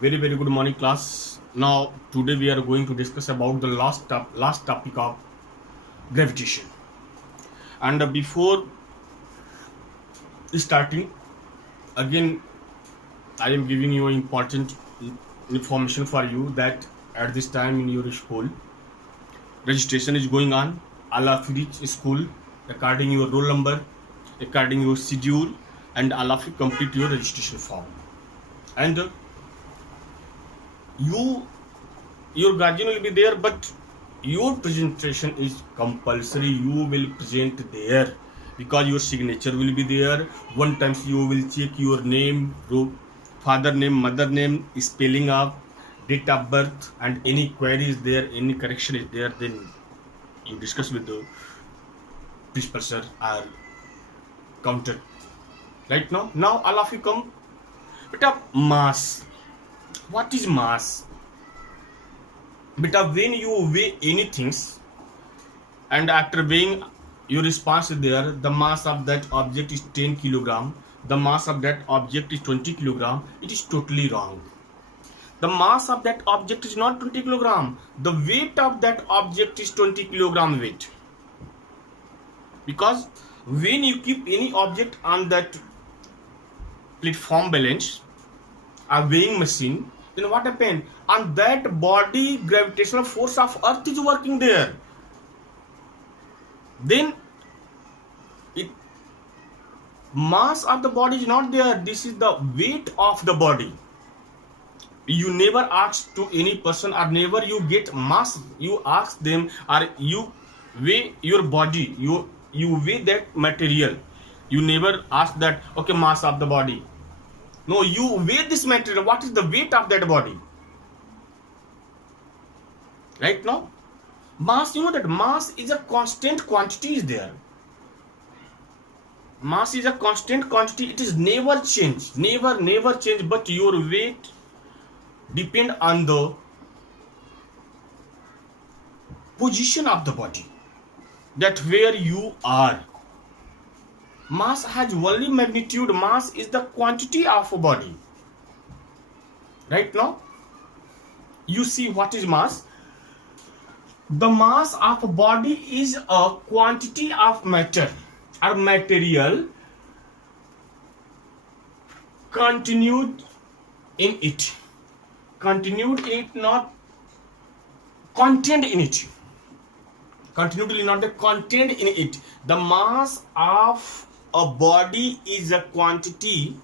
Very good morning, class. Now today we are going to discuss about the last topic of gravitation. And before starting, again I am giving you important information for you that at this time in your school registration is going on. All of you reach school according your roll number, according your schedule, and all of you complete your registration form. And you your guardian will be there, but your presentation is compulsory. You will present there because your signature will be there. One time you will check your name, father name, mother name, spelling of, date of birth, and any query is there, any correction is there, then you discuss with the principal sir or counter. Right now all of you come. Beta, mass. What is mass? Beta, when you weigh anything and after weighing your response is there, the mass of that object is 10 kilogram, the mass of that object is 20 kilogram, it is totally wrong. The mass of that object is not 20 kilogram, the weight of that object is 20 kilogram weight. Because when you keep any object on that platform balance or weighing machine, then what happened? On that body, gravitational force of earth is working there. Then mass of the body is not there. This is the weight of the body. You never ask to any person, or never you get mass, you ask them, or you weigh your body, you weigh that material. You never ask that, okay, mass of the body. No, you weigh this material. What is the weight of that body? Right now, mass, you know that mass is a constant quantity is there. Mass is a constant quantity. It is never change. Never change. But your weight depend on the position of the body. That where you are. Mass has only magnitude. Mass is the quantity of a body. Right now, you see what is mass? The mass of a body is a quantity of matter or material continued in it. Continued it, not contained in it. Continually, not the contained in it. The mass of a body is a quantity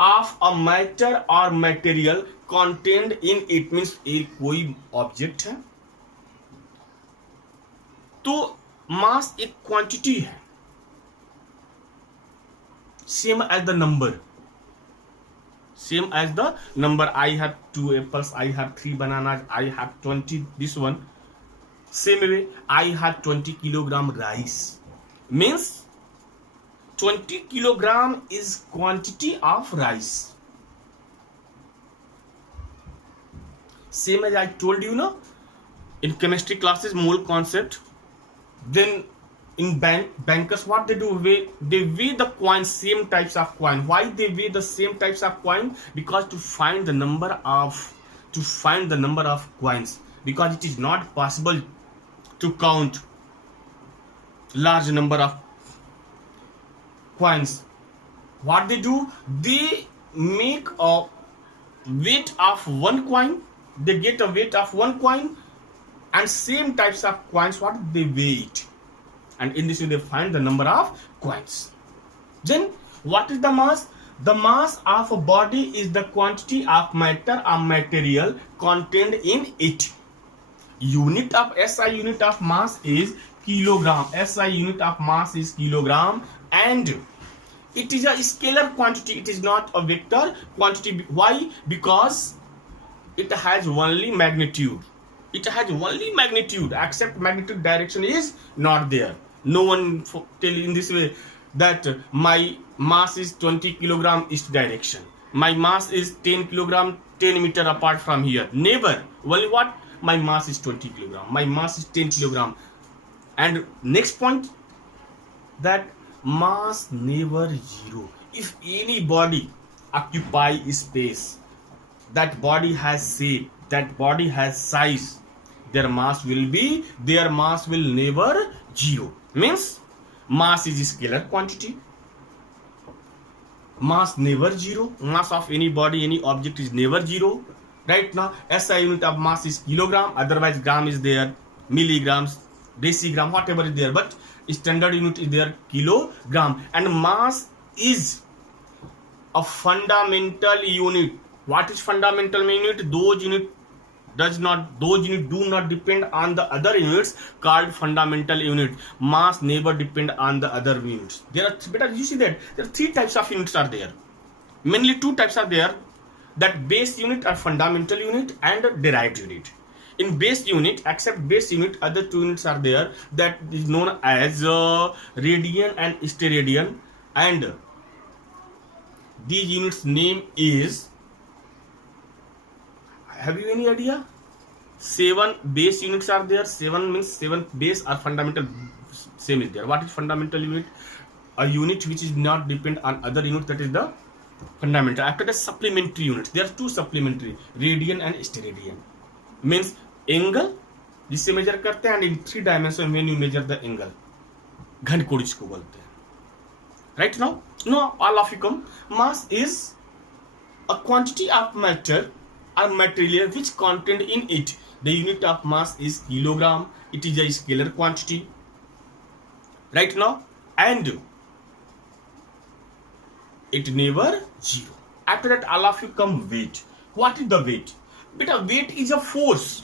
of a matter or material contained in it. Means एक कोई object है तो मास एक quantity है. Same as the number. Same as the number. I have 2 apples, I have 3 bananas, I have 20 this one. Same way, I have 20 kilogram rice. Means 20 kilogram is quantity of rice. Same as I told you, no, in chemistry classes, mole concept. Then in bankers, what they do, they weigh the coins, same types of coin. Why they weigh the same types of coin? Because to find the number of coins, because it is not possible to count large number of coins. What they do, they make a weight of one coin. They get a weight of one coin, and same types of coins, what they weigh it, and in this way they find the number of coins. Then what is the mass? The mass of a body is the quantity of matter or material contained in it. Unit of SI unit of mass is kilogram. SI unit of mass is kilogram, and it is a scalar quantity. It is not a vector quantity. Why? Because it has only magnitude. It has only magnitude, except magnitude direction is not there. No one tell in this way that my mass is 20 kilogram east direction. My mass is 10 kilogram 10 meter apart from here. Never. Only what? My mass is 20 kilogram. My mass is 10 kilogram. And next point, that mass never zero. If any body occupy space, that body has shape, that body has size, their mass will never zero. Means mass is scalar quantity. Mass never zero. Mass of any body, any object is never zero. Right now, SI unit of mass is kilogram. Otherwise, gram is there, milligrams, decigram, whatever is there. But standard unit is there, kilogram. And mass is a fundamental unit. What is fundamental unit? Those unit do not depend on the other units called fundamental unit. Mass never depend on the other units. There are, better you see that there are three types of units are there. Mainly two types are there. That base unit or fundamental unit and derived unit. In base unit, except base unit, other two units are there. That is known as radian and steradian. And these units name is, have you any idea? 7 base units are there. 7 means 7 base or fundamental same is there. What is fundamental unit? A unit which is not depend on other unit, that is the fundamental. After the supplementary units, there are two supplementary, radian and steradian. Means angle जिससे major करते हैं, and in 3 dimension when you measure the angle, घनकोण इसको बोलते हैं. Right now all of you come. Mass is a quantity of matter or material which contained in it. The unit of mass is kilogram. It is a scalar quantity. Right now, and it never zero. After that, all of you come weight. What is the weight? Beta, weight is a force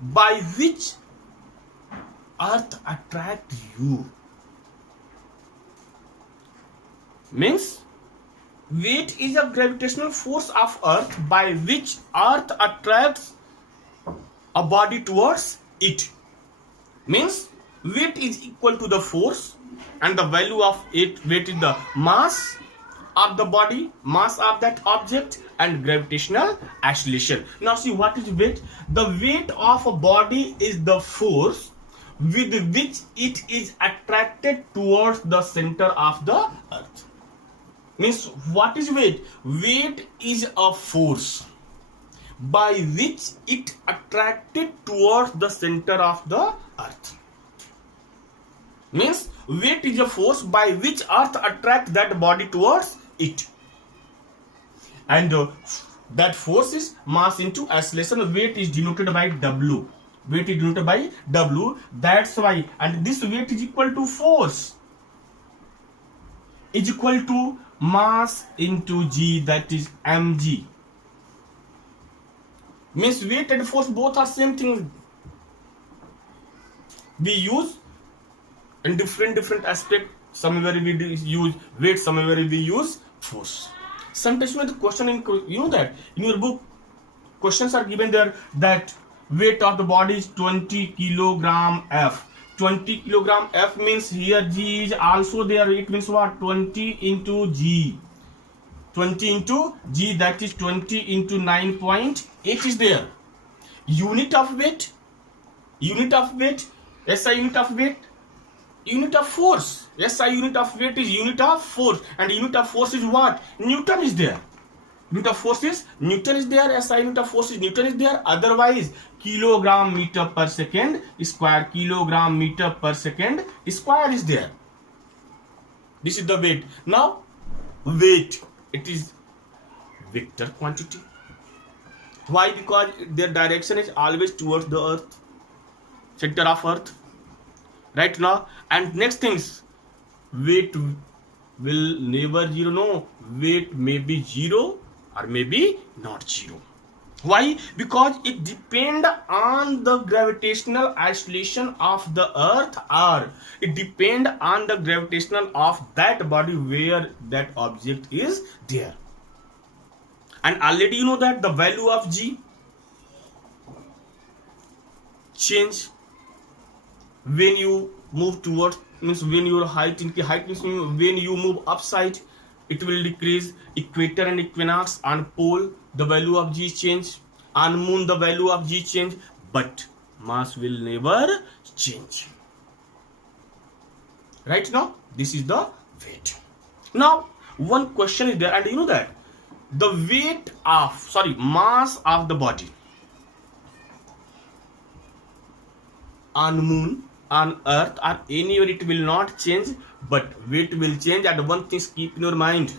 by which earth attract you. Means weight is a gravitational force of earth by which earth attracts a body towards it. Means weight is equal to the force, and the value of it, weight is the mass of the body, mass of that object, and gravitational acceleration. Now see, what is weight? The weight of a body is the force with which it is attracted towards the center of the earth. Means what is weight? Weight is a force by which it attracted towards the center of the earth. Means weight is a force by which earth attract that body towards it. And that force is mass into acceleration. Weight is denoted by W. Weight is denoted by W. That's why. And this weight is equal to force. Is equal to mass into G, that is mg. Means weight and force both are same thing. We use in different aspect. Somewhere we use weight, somewhere we use force. Sometimes the question in, you know that in your book questions are given there that weight of the body is 20 kilogram F. 20 kilogram F means here G is also there. It means what? 20 into G. 20 into G, that is 20 into 9.8 is there. Unit of weight, SI unit of weight, unit of force. SI unit of weight is unit of force, and unit of force is what? Newton is there. Unit of force is Newton is there. SI unit of force is Newton is there. Otherwise, kilogram meter per second square, kilogram meter per second square is there. This is the weight. Now, weight, it is vector quantity. Why? Because their direction is always towards the earth, center of earth. Right now, and next things, weight will never zero. No, weight may be zero or maybe not zero. Why? Because it depends on the gravitational acceleration of the earth, or it depends on the gravitational of that body where that object is there. And already you know that the value of G change when you move towards, means when your height means when you move upside, it will decrease. Equator and equinox on pole, the value of G change. On moon, the value of G change, but mass will never change. Right now, this is the weight. Now, one question is there, and you know that the mass of the body on moon, on earth, or anywhere, it will not change, but weight will change. And one thing keep in your mind,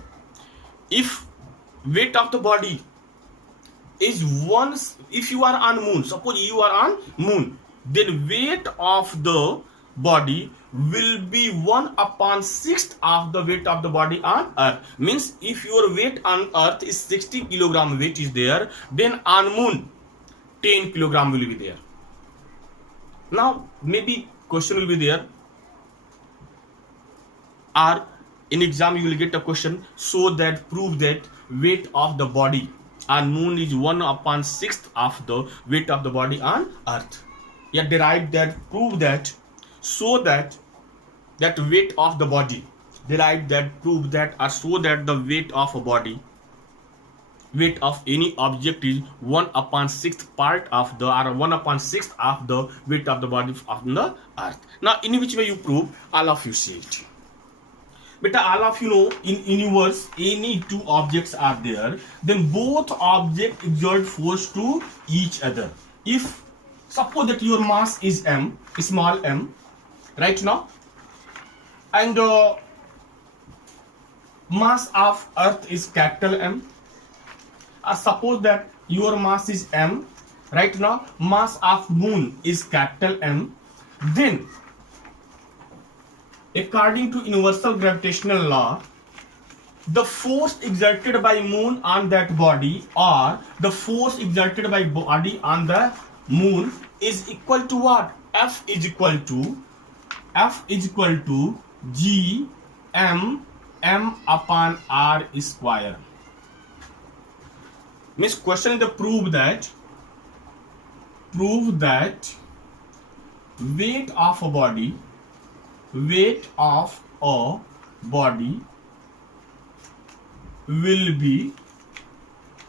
if weight of the body is one, if you are on moon, suppose you are on moon, then weight of the body will be 1/6 of the weight of the body on earth. Means if your weight on earth is 60 kilogram weight is there, then on moon 10 kilogram will be there. Now maybe question will be there, or in exam you will get a question, so that prove that weight of the body on moon is 1/6 of the weight of the body on earth. Yeah, derive that, prove that, so that weight of the body, derive that, prove that, or so that the weight of a body, weight of any object is 1/6 part of the, or 1/6 of the weight of the body of the earth. Now in which way you prove? All of you see it. But all of you know, in universe any two objects are there, then both objects exert force to each other. If suppose that your mass is m, small m, right now, and mass of earth is capital M, or suppose that your mass is m, right now, mass of moon is capital M, then according to universal gravitational law, the force exerted by moon on that body, or the force exerted by body on the moon, is equal to what? F is equal to G m upon r square. Means question is to prove that weight of a body will be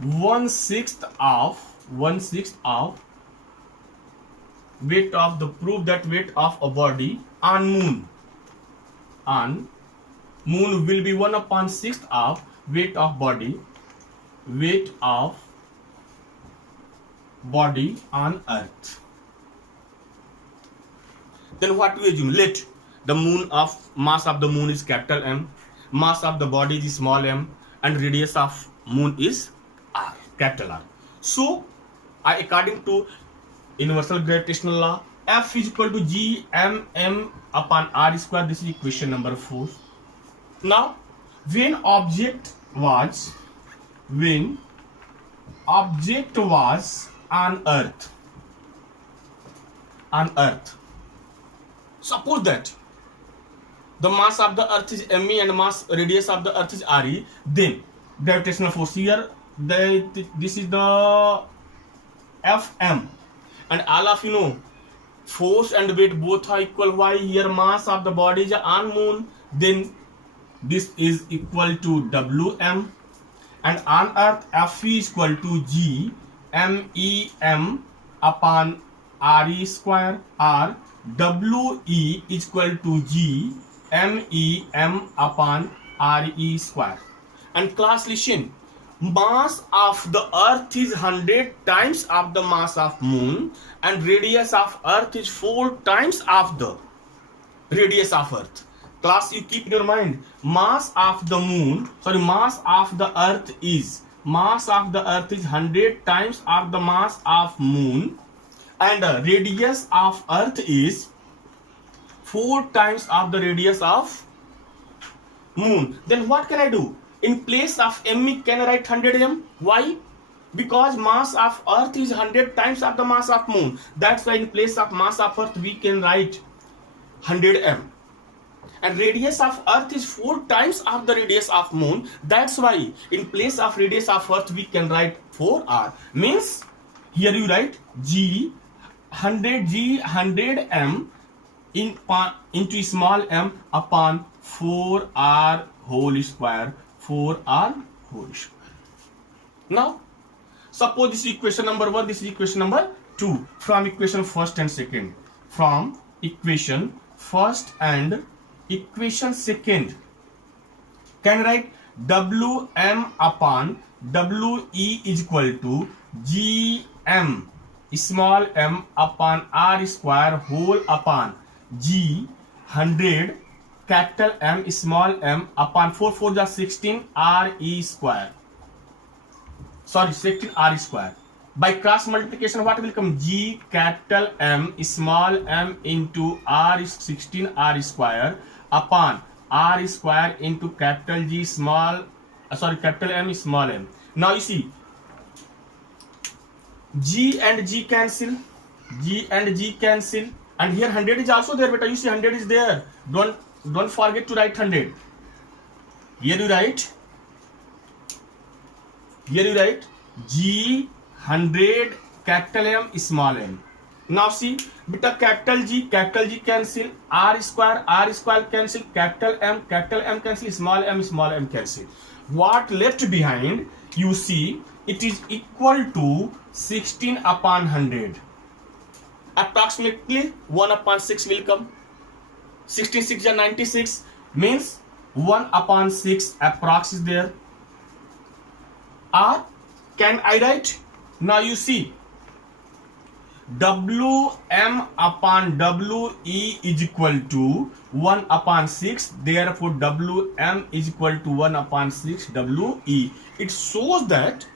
1/6 of weight of the, prove that weight of a body on moon will be 1/6 of weight of body on earth. Then what we assume? Let the mass of the moon is capital M, mass of the body is small m, and radius of moon is r, capital R. So according to universal gravitational law, F is equal to G m upon r square. This is equation number 4. Now when object was on earth, suppose that the mass of the earth is me and radius of the earth is re, then gravitational force here, this is the Fm, and all of you know force and weight both are equal. Why? Here mass of the body is on moon, then this is equal to Wm, and on earth F is equal to G MEM upon RE square, or WE is equal to G MEM upon RE square. And class listen, mass of the earth is 100 times of the mass of moon, and radius of earth is 4 times of the radius of earth. Class, you keep in your mind, mass of the earth is 100 times of the mass of moon, and radius of earth is 4 times of the radius of moon. Then what can I do? In place of m, can I write 100 m? Why? Because mass of earth is 100 times of the mass of moon. That's why in place of mass of earth we can write 100 m. And radius of earth is 4 times of the radius of moon. That's why in place of radius of earth we can write 4r. Means here you write G 100 m into small m upon 4r whole square. 4r whole square. Now suppose this is equation number 1, this is equation number 2. From equation first and second, from equation first and equation second, can write Wm upon We is equal to Gm small m upon R square whole upon G 100 capital M small m upon 4 4 जा 16 Re square. Sorry, 16 R square. By cross multiplication, what will come? G capital M small m into R 16 R square upon R square into capital G small, capital M small m. Now you see, G and G cancel, G and G cancel, and here 100 is also there. Beta, you see 100 is there. Don't forget to write 100. Here you write G 100 capital M small m. Now see, beta, capital G cancel, R square cancel, capital M cancel, small m cancel. What left behind, you see, it is equal to 16 upon 100. Approximately 1 upon 6 will come. 16 6 is 96, means 1 upon 6 approx is there. Or can I write? Now you see, Wm upon We is equal to 1 upon 6. Therefore, Wm is equal to 1 upon 6 We. It shows that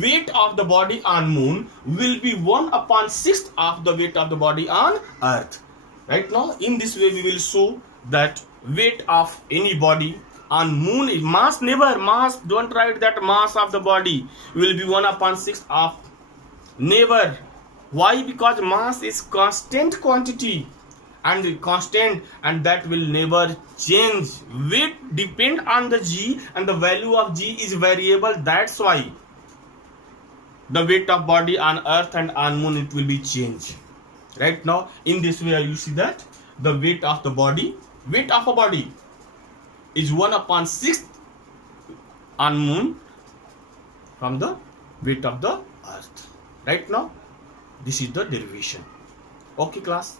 weight of the body on moon will be 1 upon 6 of the weight of the body on earth. Right now, in this way, we will show that weight of any body on moon is mass, don't write that mass of the body will be 1 upon 6 of, never. Why? Because mass is constant quantity and constant, and that will never change. Weight depend on the G, and the value of G is variable. That's why the weight of body on earth and on moon, it will be changed. Right now, in this way, you see that the weight of a body is 1 upon 6 on moon from the weight of the earth. Right now, this is the derivation. Okay, class.